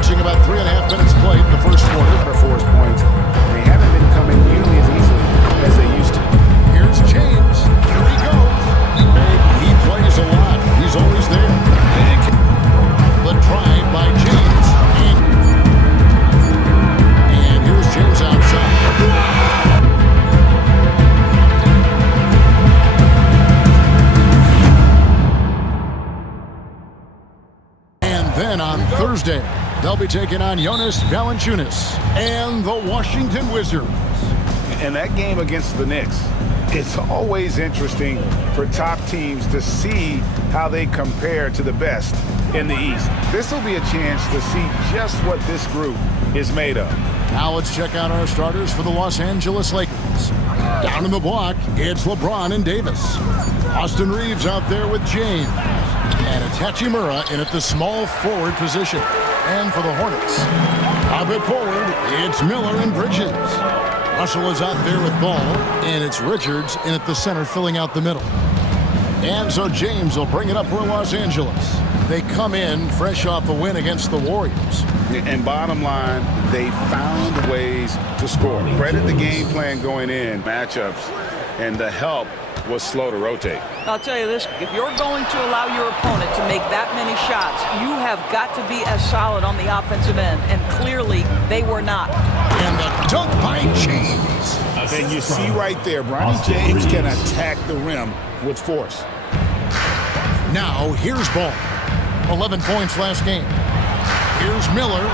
approaching about 3.5 minutes played in the first quarter. For his points, they haven't been coming nearly as easily as they used to. Here's James. Here he goes. He plays a lot. He's always there. The drive by James. And here's James outside. Then on Thursday, they'll be taking on Jonas Valanciunas and the Washington Wizards. And that game against the Knicks, it's always interesting for top teams to see how they compare to the best in the East. This will be a chance to see just what this group is made of. Now let's check out our starters for the Los Angeles Lakers. Down in the block, it's LeBron and Davis. Austin Reeves out there with James. And it's Hachimura in at the small forward position. And for the Hornets, a bit forward, it's Miller and Bridges. Russell is out there with Ball, and it's Richards in at the center filling out the middle. And so James will bring it up for Los Angeles. They come in fresh off a win against the Warriors. And bottom line, they found ways to score. Credit the game plan going in, matchups, and the help was slow to rotate. I'll tell you this, if you're going to allow your opponent to make that many shots, you have got to be as solid on the offensive end, and clearly they were not. And the dunk by James. And you see right there, Bronny James can attack the rim with force. Now here's Ball. 11 points last game. Here's Miller.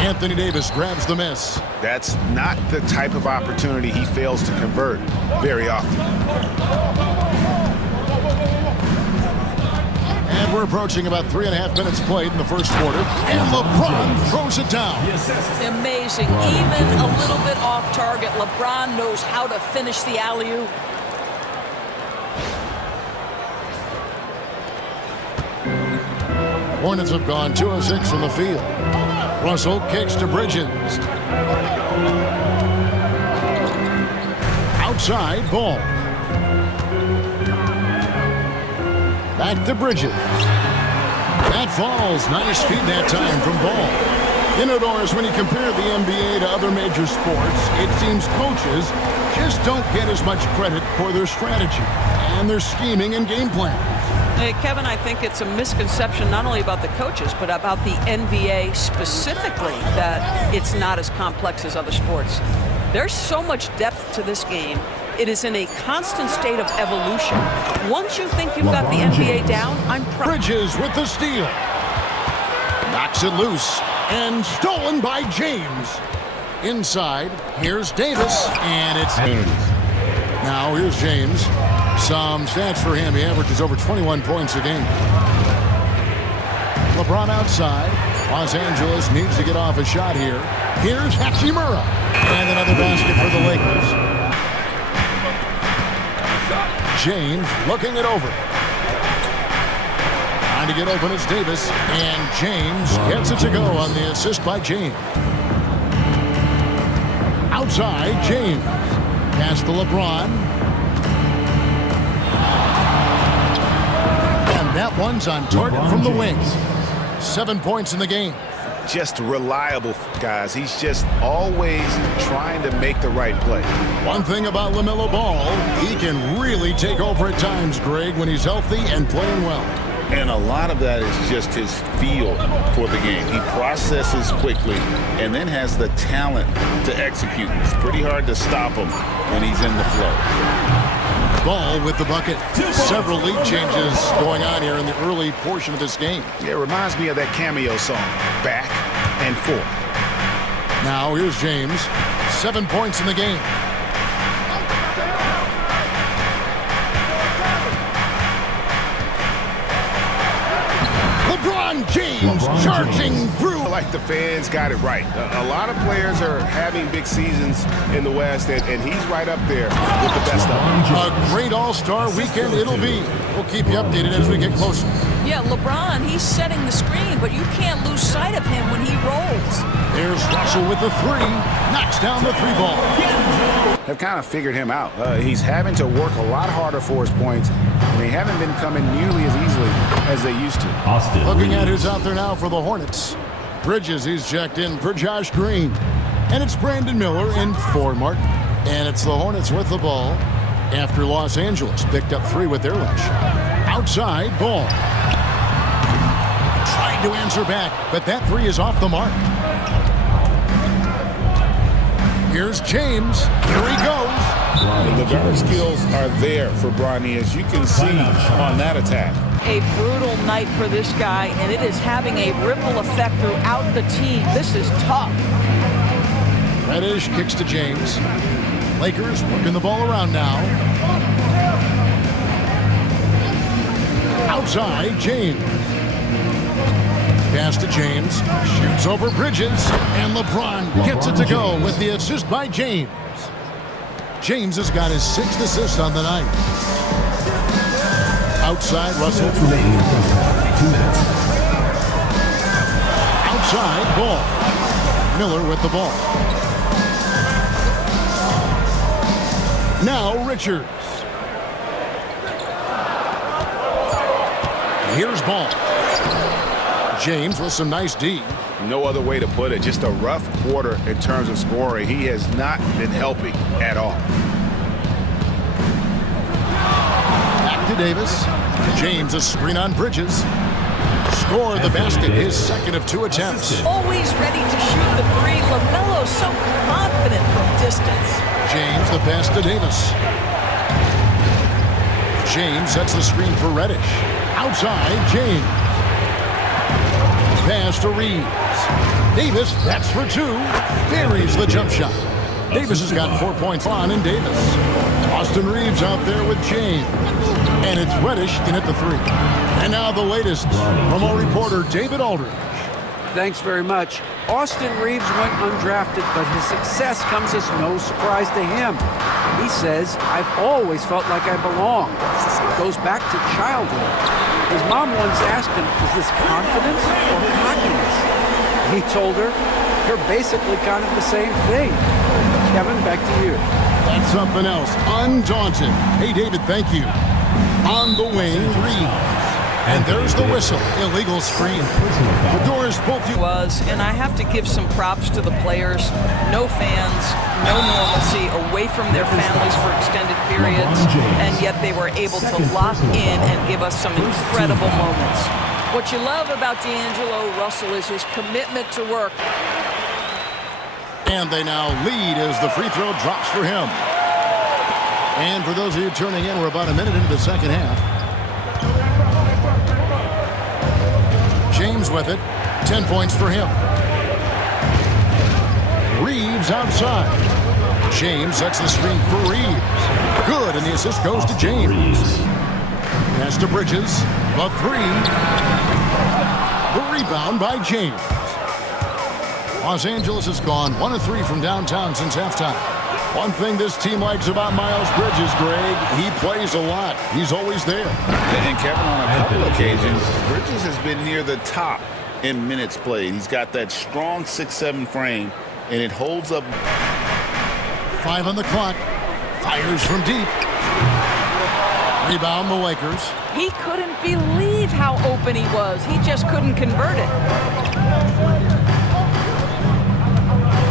Anthony Davis grabs the miss. That's not the type of opportunity he fails to convert very often. And we're approaching about 3.5 minutes played in the first quarter. And LeBron throws it down. Amazing. Even a little bit off target, LeBron knows how to finish the alley-oop. Hornets have gone 2 of 6 from the field. Russell kicks to Bridges. Outside, Ball. Back to Bridges. That falls. Nice feed that time from Ball. You know, Doris, when you compare the NBA to other major sports, it seems coaches just don't get as much credit for their strategy and their scheming and game plan. Hey, Kevin, I think it's a misconception not only about the coaches, but about the NBA specifically, that it's not as complex as other sports. There's so much depth to this game. It is in a constant state of evolution. Once you think you've got the NBA down, I'm proud. Bridges with the steal. Knocks it loose and stolen by James. Inside, here's Davis, and it's... Now here's James. Some stats for him. He averages over 21 points a game. LeBron outside. Los Angeles needs to get off a shot here. Here's Hachimura. And another basket for the Lakers. James looking it over. Trying to get open is Davis. And James gets it to go on the assist by James. Outside, James. Pass to LeBron. That one's on target from the wing. 7 points in the game. Just reliable, guys. He's just always trying to make the right play. One thing about LaMelo Ball, he can really take over at times, Greg, when he's healthy and playing well. And a lot of that is just his feel for the game. He processes quickly and then has the talent to execute. It's pretty hard to stop him when he's in the flow. Ball with the bucket. Several lead changes going on here in the early portion of this game. Yeah, it reminds me of that cameo song, Back and Forth. Now here's James. 7 points in the game. LeBron James charging through. Like the fans got it right. A lot of players are having big seasons in the West, and he's right up there with the best of them. A great all-star weekend it'll be. We'll keep you updated as we get closer. Yeah, LeBron, he's setting the screen, but you can't lose sight of him when he rolls. There's Russell with the three. Knocks down the three ball. Have kind of figured him out. He's having to work a lot harder for his points, and they haven't been coming nearly as easily as they used to. Looking at who's out there now for the Hornets. Bridges, he's checked in for Josh Green. And it's Brandon Miller in for Martin. And it's the Hornets with the ball after Los Angeles picked up 3 with their last shot. Outside, Ball. Tried to answer back, but that 3 is off the mark. Here's James. Here he goes. The guard skills are there for Bronny, as you can see on that attack. A brutal night for this guy, and it is having a ripple effect throughout the team. This is tough. Reddish kicks to James. Lakers working the ball around now. Outside, James. Pass to James. Shoots over Bridges. And LeBron gets it to go with the assist by James. James has got his 6th assist on the night. Outside, Russell. Outside, Ball. Miller with the ball. Now Richards. Here's Ball. James with some nice D. No other way to put it. Just a rough quarter in terms of scoring. He has not been helping at all. Back to Davis. James a screen on Bridges. Score the basket, his 2nd of 2 attempts. Always ready to shoot the 3. LaMelo so confident from distance. James the pass to Davis. James sets the screen for Reddish. Outside, James. Pass to Reeves. Davis, that's for 2. Buries the jump shot. Davis has got 4 points on in Davis. Austin Reeves out there with James. And it's Reddish in at the 3. And now the latest from our reporter, David Aldridge. Thanks very much. Austin Reeves went undrafted, but his success comes as no surprise to him. He says, "I've always felt like I belong." Goes back to childhood. His mom once asked him, "Is this confidence or cockiness?" He told her, "They're basically kind of the same thing." Kevin, back to you. That's something else. Undaunted. Hey, David, thank you. On the wing, Reeves. And there's the whistle. Illegal screen. The doors both you. And I have to give some props to the players. No fans, no normalcy, away from their families for extended periods, and yet they were able to lock in and give us some incredible moments. What you love about D'Angelo Russell is his commitment to work. And they now lead as the free throw drops for him. And for those of you turning in, we're about a minute into the second half. James with it. 10 points for him. Reeves outside. James sets the screen for Reeves. Good, and the assist goes to James. Pass to Bridges. The 3. The rebound by James. Los Angeles has gone 1 of 3 from downtown since halftime. One thing this team likes about Miles Bridges, Greg, he plays a lot. He's always there. And Kevin, on a couple occasions, Bridges has been near the top in minutes played. He's got that strong 6'7" frame, and it holds up. 5 on the clock. Fires from deep. Rebound the Lakers. He couldn't believe how open he was. He just couldn't convert it.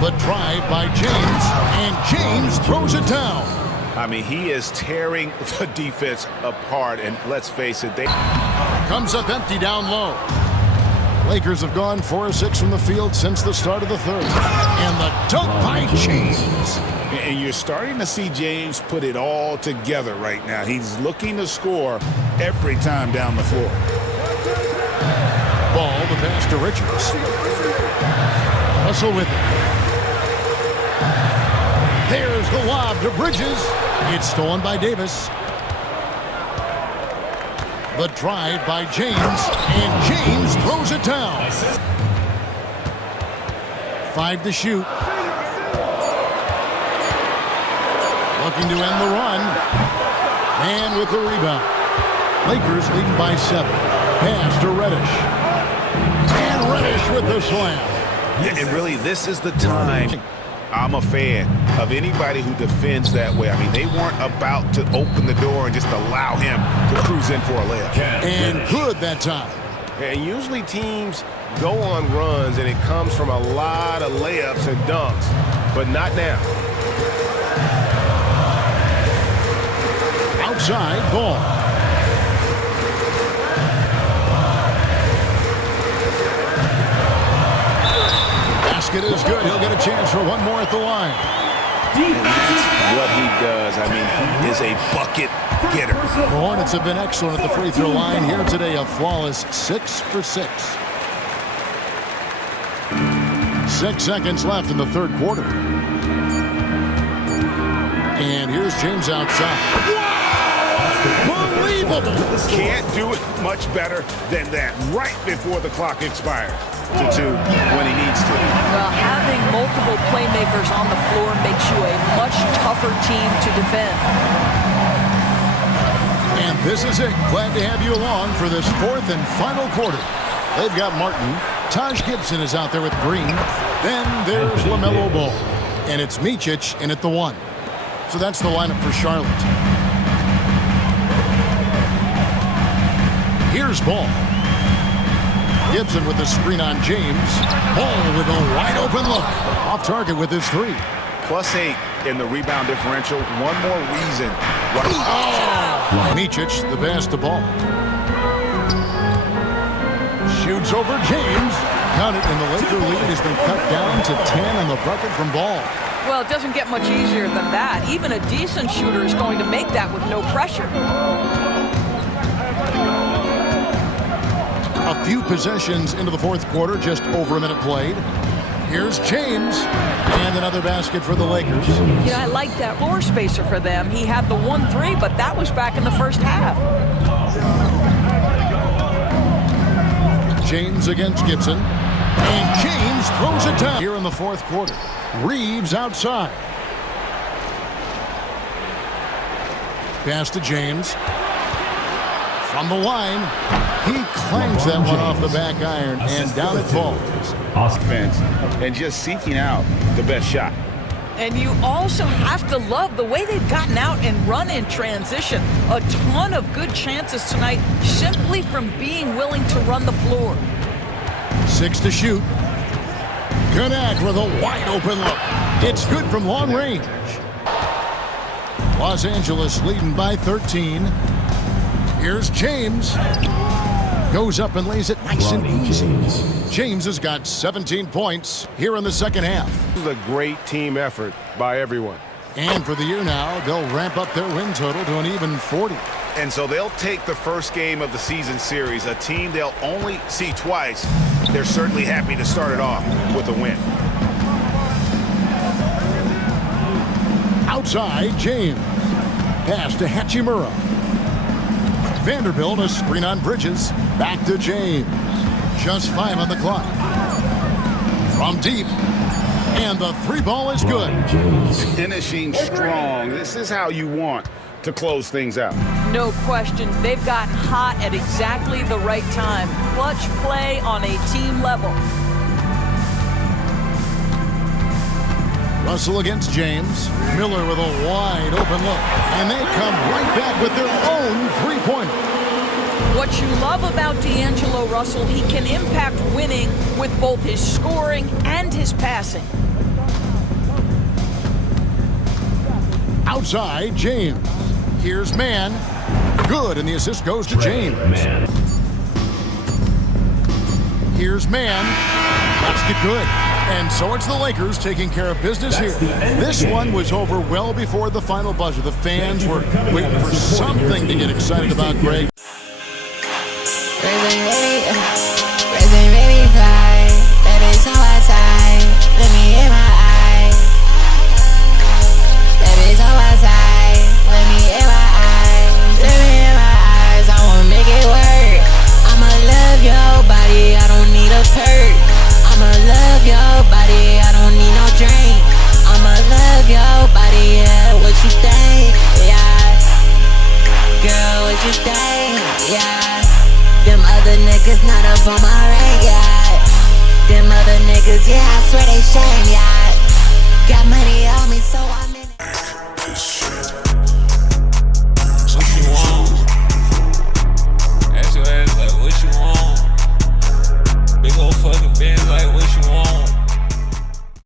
The drive by James, and James throws it down. I mean, he is tearing the defense apart, and let's face it, they comes up empty down low. Lakers have gone 4 of 6 from the field since the start of the 3rd. And the dunk by James. And you're starting to see James put it all together right now. He's looking to score every time down the floor. Ball, the pass to Richards. Russell with it. There's the lob to Bridges. It's stolen by Davis. The drive by James, and James throws it down. 5 to shoot. Looking to end the run. And with the rebound. Lakers leading by 7. Pass to Reddish. And Reddish with the slam. And really, this is the time. I'm a fan of anybody who defends that way. I mean, they weren't about to open the door and just allow him to cruise in for a layup. And good that time. And usually teams go on runs, and it comes from a lot of layups and dunks, but not now. Outside ball. Basket is good. He'll get a chance for one more at the line. And that's what he does. I mean, he is a bucket getter. The Hornets have been excellent at the free throw line here today. A flawless 6 for 6. 6 seconds left in the third quarter. And here's James outside. Unbelievable! Can't do it much better than that right before the clock expires. To when he needs to. Well, having multiple playmakers on the floor makes you a much tougher team to defend. And this is it. Glad to have you along for this fourth and final quarter. They've got Martin. Taj Gibson is out there with Green. Then there's LaMelo Ball. And it's Micic in at the 1. So that's the lineup for Charlotte. Here's Ball. Gibson with the screen on James. Ball with a wide open look. Off target with his 3. +8 in the rebound differential. One more reason. Micic, the pass to Ball. Shoots over James. Count it, and the Laker lead has been cut down to 10 on the bucket from Ball. Well, it doesn't get much easier than that. Even a decent shooter is going to make that with no pressure. A few possessions into the fourth quarter, just over a minute played. Here's James, and another basket for the Lakers. Yeah, I like that floor spacer for them. He had the 1-3, but that was back in the first half. James against Gibson, and James throws it down here in the fourth quarter. Reeves outside. Pass to James. From the line, he clangs that one off the back iron, and down it falls. Offense and just seeking out the best shot. And you also have to love the way they've gotten out and run in transition. A ton of good chances tonight simply from being willing to run the floor. 6 to shoot. Konak with a wide open look. It's good from long range. Los Angeles leading by 13. Here's James. Goes up and lays it nice and easy. James has got 17 points here in the second half. This is a great team effort by everyone. And for the year now, they'll ramp up their win total to an even 40. And so they'll take the first game of the season series, a team they'll only see twice. They're certainly happy to start it off with a win. Outside, James. Pass to Hachimura. Vanderbilt, a screen on Bridges. Back to James. Just 5 on the clock. From deep. And the 3 ball is good. Finishing strong. This is how you want to close things out. No question. They've gotten hot at exactly the right time. Clutch play on a team level. Russell against James. Miller with a wide open look. And they come right back with their own 3-pointer. What you love about D'Angelo Russell, he can impact winning with both his scoring and his passing. Outside, James. Here's Mann. Good, and the assist goes to James. Here's Mann. Basket good. And so it's the Lakers taking care of business here. This one was over well before the final buzzer. The fans were waiting for something to get excited about, Greg. Ask your ass like, what you want? Big old fuck Been like what you want.